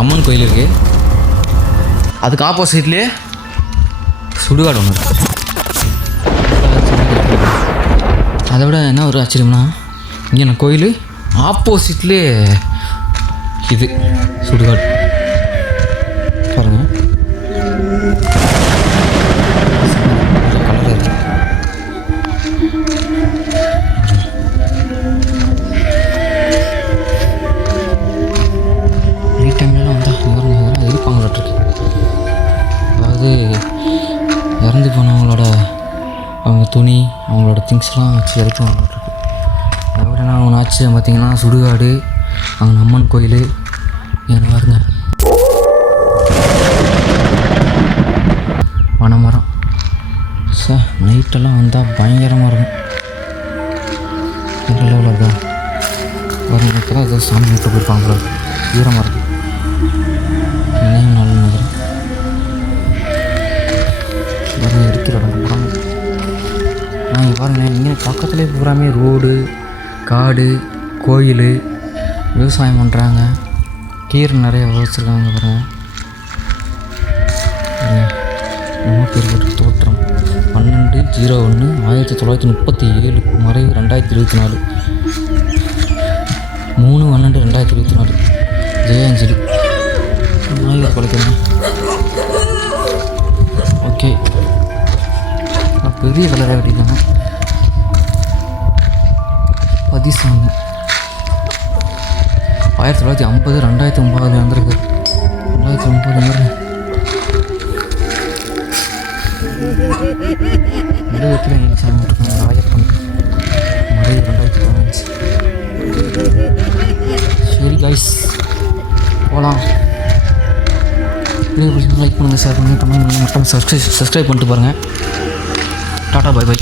அம்மன் கோயில் இருக்குது, அதுக்கு ஆப்போசிட்லேயே சுடுகாடு ஒன்று இருக்குது. அதை விட என்ன ஒரு ஆச்சரியம்னா, இங்கே நான் கோயில் ஆப்போசிட்லேயே இது சுடுகாடு பாருங்கள். கலராக இருக்குது. நைட் டைம்லாம் வந்தால் பாருங்க இருப்பாங்களாட்டிருக்கு. அதாவது இறந்து போனவங்களோட அவங்க துணி அவங்களோட திங்ஸ்லாம் வச்சு எடுத்துவாங்களாட்டிருக்கு. அதை விட நான் ஒன்று ஆச்சு பார்த்திங்கன்னா, சுடுகாடு அங்கே அம்மன் கோயில் என்ன பாருங்க, பனைமரம். சார் நைட்டெல்லாம் வந்தால் பயங்கரமாக இருக்கும். வேறு லெவலில் இருக்கா பாருங்க. இப்போ தான் ஏதோ சாமி விட்டு போயிருப்பாங்களோ, ஈரமாக இருக்குது. நினைவு நாள் நினைக்கிறேன். பாருங்க இருக்கிற இடம் பூராமே நான் பாருங்க. நீங்கள் பக்கத்துலேயே பூராமே ரோடு, காடு, கோயில், விவசாயம் பண்ணுறாங்க. கீரை நிறைய விளைச்சிருக்காங்க பாருங்கள். ரொம்ப பேர் தோற்றம் 12/01/1937 மறை 2024 3/12/2024 ஜெயாஞ்சலி நாயகர் கொலைக்கிறேன். ஓகே, பெரிய கலரை வெட்டிருக்காங்க. 13 1950 2009 வந்திருக்கு. 2009 இடத்துல எங்கள் சாமி விட்டுருக்காங்க. ராயப்பன் மறை 2015. சரி கைஸ், போகலாம். வீடியோ பிடிச்சிருந்தா லைக் பண்ணுங்கள், ஷேர் பண்ணுங்கள், கமெண்ட் பண்ணுங்கள், மறக்காம சப்ஸ்கிரைப் பண்ணிட்டு பாருங்கள். Tata, bye by.